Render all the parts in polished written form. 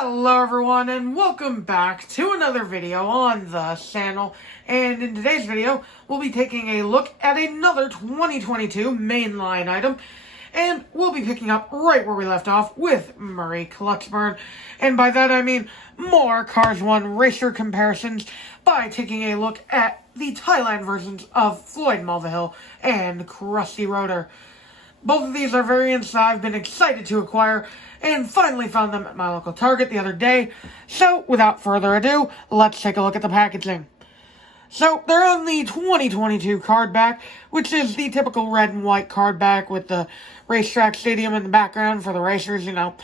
Hello everyone and welcome back to another video on the channel, and in today's video we'll be taking a look at another 2022 mainline item, and we'll be picking up right where we left off with Murray Klutzburn, and by that I mean more Cars 1 racer comparisons by taking a look at the Thailand versions of Floyd Mulvihill and Crusty Rotor. Both of these are variants that I've been excited to acquire and finally found them at my local Target the other day. So, without further ado, let's take a look at the packaging. So, they're on the 2022 card back, which is the typical red and white card back with the racetrack stadium in the background for the racers, you know.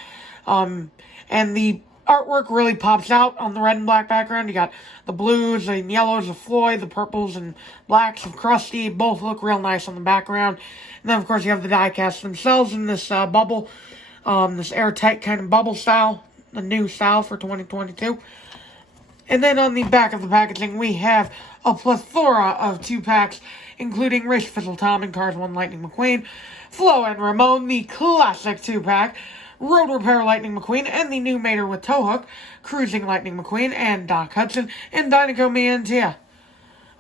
And the artwork really pops out on the red and black background. You got the blues and yellows of Floyd, the purples and blacks of Crusty. Both look real nice on the background. And then, of course, you have the die-cast themselves in this bubble, this airtight kind of bubble style, the new style for 2022. And then on the back of the packaging, we have a plethora of 2-packs, including Race Fizzle Tom and Cars 1 Lightning McQueen, Flo and Ramon, the classic 2-pack, Road Repair Lightning McQueen, and the new Mater with Towhook, Cruising Lightning McQueen, and Doc Hudson, and Dynaco Me and Tia.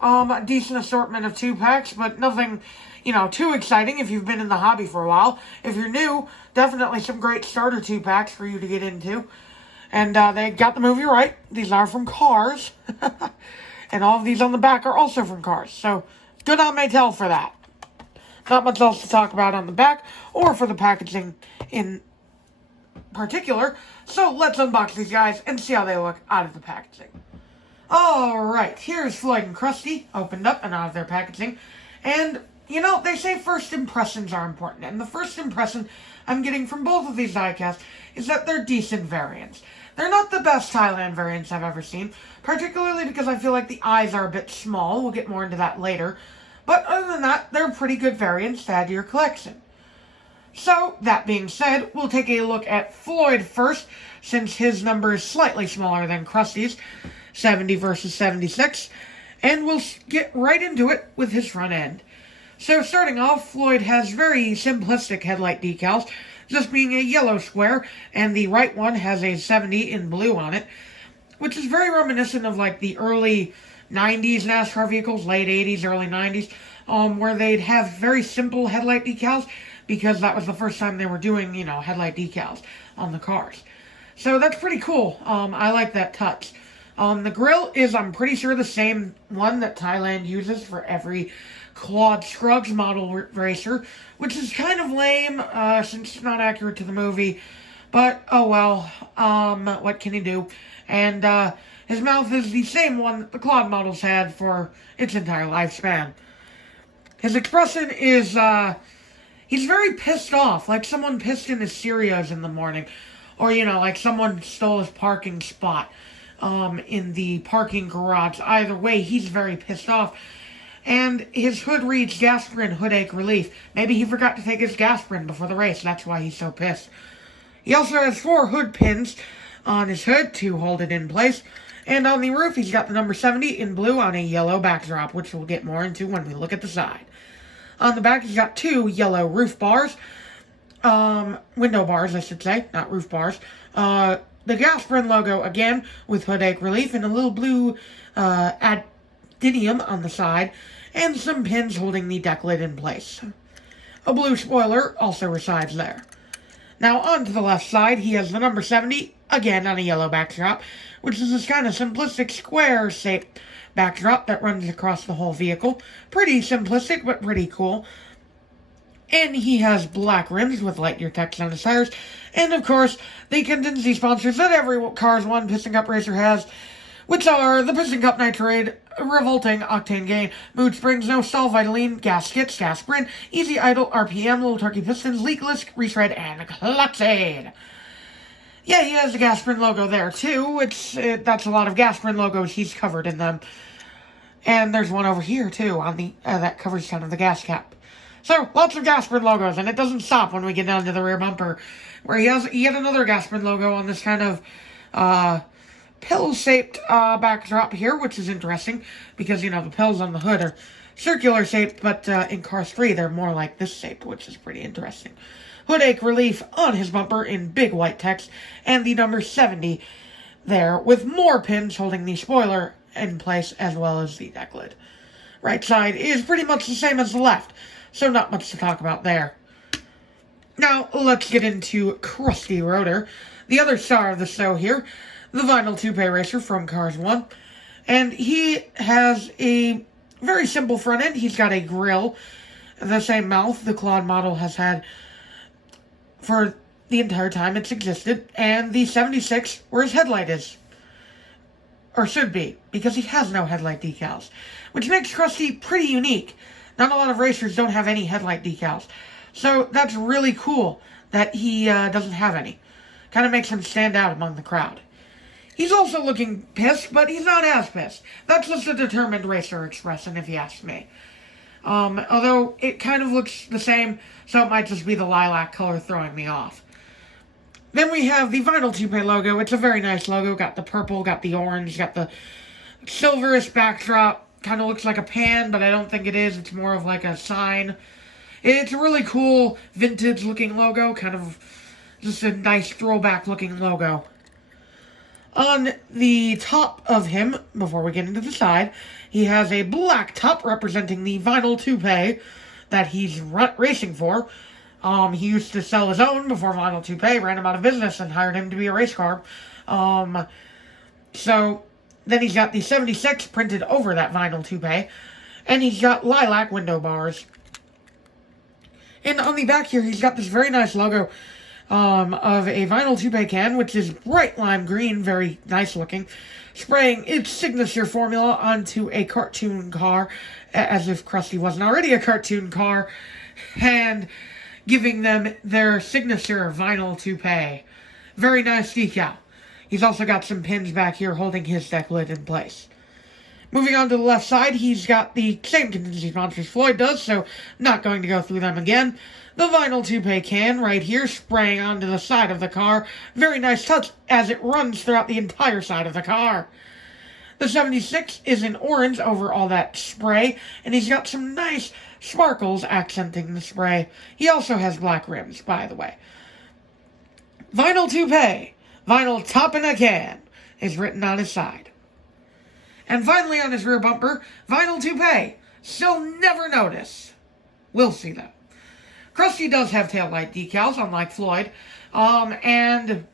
A decent assortment of 2-packs, but nothing, you know, too exciting if you've been in the hobby for a while. If you're new, definitely some great starter 2-packs for you to get into. And they got the movie right. These are from Cars. And all of these on the back are also from Cars. So, good on Mattel for that. Not much else to talk about on the back, or for the packaging in particular. So, let's unbox these guys and see how they look out of the packaging. Alright, here's Floyd and Crusty, opened up and out of their packaging. And, you know, they say first impressions are important. And the first impression I'm getting from both of these diecasts is that they're decent variants. They're not the best Thailand variants I've ever seen, particularly because I feel like the eyes are a bit small. We'll get more into that later. But other than that, they're pretty good variants to add to your collection. So, that being said, we'll take a look at Floyd first, since his number is slightly smaller than Krusty's, 70 versus 76, and we'll get right into it with his front end. So, starting off, Floyd has very simplistic headlight decals, just being a yellow square, and the right one has a 70 in blue on it, which is very reminiscent of, like, the early 90s NASCAR vehicles, late 80s, early 90s, where they'd have very simple headlight decals, because that was the first time they were doing, you know, headlight decals on the cars. So that's pretty cool. I like that touch. The grille is, I'm pretty sure, the same one that Thailand uses for every Claude Scruggs model racer, which is kind of lame, since it's not accurate to the movie. But, oh well, what can you do? And, his mouth is the same one that the Claude models had for its entire lifespan. His expression is, he's very pissed off, like someone pissed in his Cheerios in the morning. Or, you know, like someone stole his parking spot in the parking garage. Either way, he's very pissed off. And his hood reads Gasprin Hood-Ache Relief. Maybe he forgot to take his Gasprin before the race. That's why he's so pissed. He also has 4 hood pins on his hood to hold it in place. And on the roof, he's got the number 70 in blue on a yellow backdrop, which we'll get more into when we look at the side. On the back, he's got 2 yellow roof bars. Window bars, I should say, not roof bars. The Gasprin logo, again, with Hood-Ache Relief, and a little blue, adenium on the side, and some pins holding the deck lid in place. A blue spoiler also resides there. Now, on to the left side, he has the number 70, again on a yellow backdrop, which is this kind of simplistic square-shaped backdrop that runs across the whole vehicle. Pretty simplistic, but pretty cool. And he has black rims with Lightyear text on his tires. And, of course, the contingency sponsors that every Cars 1 Piston Cup racer has, which are the Piston Cup Nitrate, Revolting Octane Gain, Mood Springs, No Stall, Vitaline, Gaskets, Gasprin, Easy Idle, RPM, Little Turkey Pistons, Leakless, Retread, and Clutch Aid. Yeah, he has the Gasprin logo there, too. That's a lot of Gasprin logos. He's covered in them. And there's one over here, too, on the that covers kind of the gas cap. So, lots of Gasprin logos, and it doesn't stop when we get down to the rear bumper, where he has yet another Gasprin logo on this kind of, pill-shaped, backdrop here, which is interesting, because, you know, the pills on the hood are circular shaped, but, in Cars 3, they're more like this shape, which is pretty interesting. hood ache relief on his bumper in big white text, and the number 70 there, with more pins holding the spoiler in place as well as the deck lid. Right side is pretty much the same as the left, so not much to talk about there. Now, let's get into Crusty Rotor, the other star of the show here, the vinyl Toupee racer from Cars 1. And he has a very simple front end. He's got a grill, the same mouth the Claude model has had for the entire time it's existed, and the 76 where his headlight is. Or should be, because he has no headlight decals, which makes Crusty pretty unique. Not a lot of racers don't have any headlight decals. So that's really cool that he doesn't have any. Kind of makes him stand out among the crowd. He's also looking pissed, but he's not as pissed. That's just a determined racer expression, if you ask me. Although it kind of looks the same, so it might just be the lilac color throwing me off. Then we have the vinyl Toupee logo. It's a very nice logo. Got the purple, got the orange, got the silverish backdrop. Kind of looks like a pan, but I don't think it is. It's more of like a sign. It's a really cool, vintage-looking logo. Kind of just a nice throwback-looking logo. On the top of him, before we get into the side, he has a black top representing the vinyl Toupee that he's racing for. He used to sell his own before vinyl Toupee ran him out of business and hired him to be a race car. So then he's got the 76 printed over that vinyl Toupee, and he's got lilac window bars. And on the back here, he's got this very nice logo of a vinyl Toupee can, which is bright lime green, very nice looking, spraying its signature formula onto a cartoon car, as if Crusty wasn't already a cartoon car, and giving them their signature vinyl Toupee. Very nice decal. He's also got some pins back here holding his deck lid in place. Moving on to the left side, he's got the same contingency sponsors Floyd does, so not going to go through them again. The vinyl Toupee can right here spraying onto the side of the car. Very nice touch as it runs throughout the entire side of the car. The 76 is in orange over all that spray, and he's got some nice sparkles accenting the spray. He also has black rims, by the way. Vinyl Toupee, vinyl top in a can, is written on his side. And finally on his rear bumper, vinyl Toupee, she'll never notice. We'll see though. Crusty does have taillight decals, unlike Floyd, and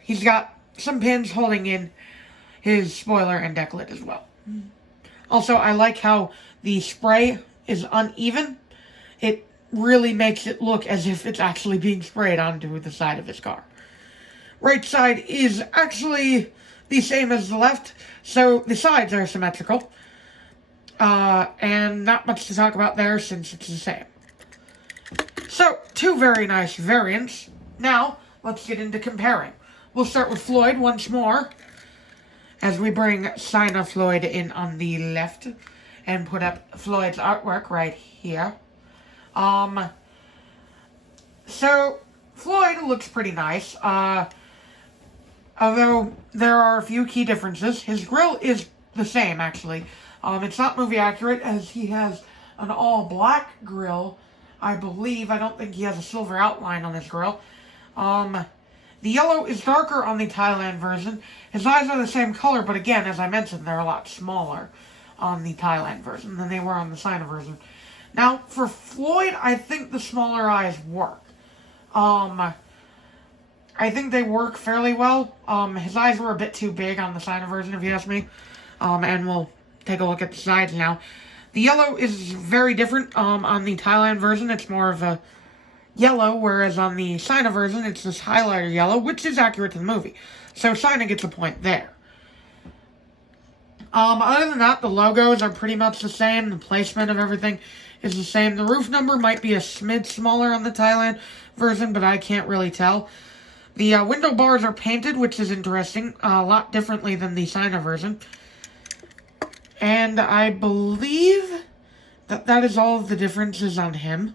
he's got some pins holding in his spoiler and deck lid as well. Also, I like how the spray is uneven. It really makes it look as if it's actually being sprayed onto the side of his car. Right side is actually the same as the left, so the sides are symmetrical. And not much to talk about there since it's the same. So, two very nice variants. Now, let's get into comparing. We'll start with Floyd once more, as we bring Sign of Floyd in on the left, and put up Floyd's artwork right here. So, Floyd looks pretty nice, although there are a few key differences. His grill is the same, actually. It's not movie accurate, as he has an all-black grill, I believe. I don't think he has a silver outline on his grill. The yellow is darker on the Thailand version. His eyes are the same color, but again, as I mentioned, they're a lot smaller on the Thailand version than they were on the Sina version. Now, for Floyd, I think the smaller eyes work. I think they work fairly well. His eyes were a bit too big on the Sina version, if you ask me. And we'll take a look at the sides now. The yellow is very different. On the Thailand version, it's more of a yellow, whereas on the Sina version, it's this highlighter yellow, which is accurate to the movie. So Sina gets a point there. Other than that, the logos are pretty much the same. The placement of everything is the same. The roof number might be a smidge smaller on the Thailand version, but I can't really tell. The window bars are painted, which is interesting. A lot differently than the Sina version. And I believe that is all of the differences on him.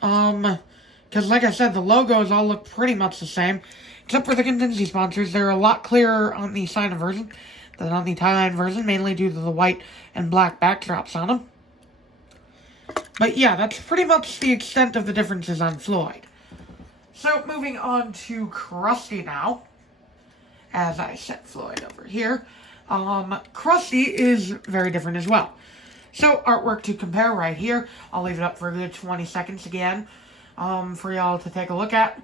Because like I said, the logos all look pretty much the same. Except for the contingency sponsors. They're a lot clearer on the Sina version than on the Thailand version, mainly due to the white and black backdrops on them. But yeah, that's pretty much the extent of the differences on Floyd. So moving on to Crusty now. As I set Floyd over here. Crusty is very different as well. So artwork to compare right here. I'll leave it up for a good 20 seconds again for y'all to take a look at.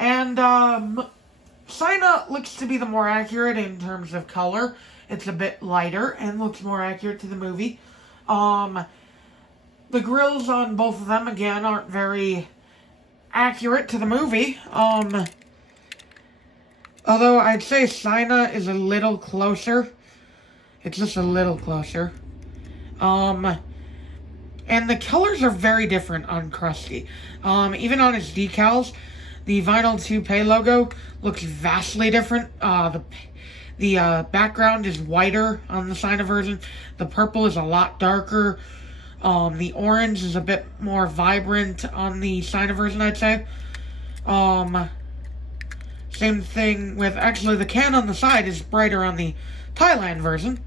And Sina looks to be the more accurate in terms of color. It's a bit lighter and looks more accurate to the movie. The grills on both of them, again, aren't very accurate to the movie. Although I'd say Sina is a little closer. It's just a little closer. And the colors are very different on Crusty. Even on his decals, the vinyl Toupee logo looks vastly different. The background is whiter on the Sina version. The purple is a lot darker. The orange is a bit more vibrant on the Sina version, I'd say. Same thing with, actually, the can on the side is brighter on the Thailand version.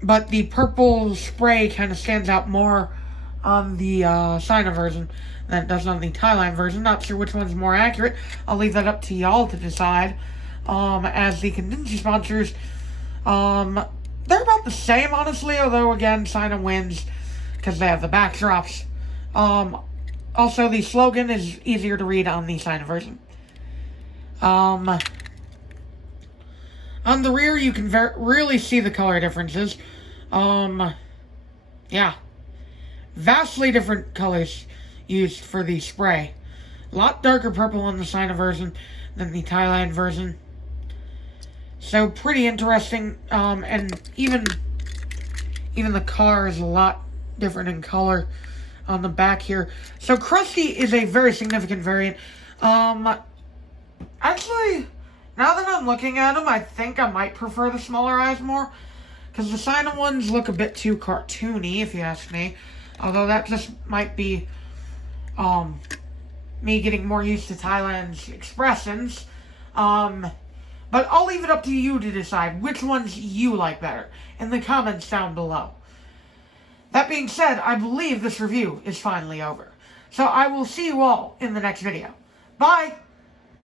But the purple spray kind of stands out more on the Sina version than it does on the Thailand version. Not sure which one's more accurate. I'll leave that up to y'all to decide. As the contingency sponsors, they're about the same, honestly, although, again, Sina wins because they have the backdrops. Also, the slogan is easier to read on the Sina version. On the rear, you can really see the color differences. Yeah. Vastly different colors used for the spray. A lot darker purple on the Sina version than the Thailand version. So, pretty interesting. And even the car is a lot different in color on the back here. So Crusty is a very significant variant. Actually, now that I'm looking at them, I think I might prefer the smaller eyes more. Because the Sina ones look a bit too cartoony, if you ask me. Although that just might be me getting more used to Thailand's expressions. But I'll leave it up to you to decide which ones you like better in the comments down below. That being said, I believe this review is finally over. So I will see you all in the next video. Bye!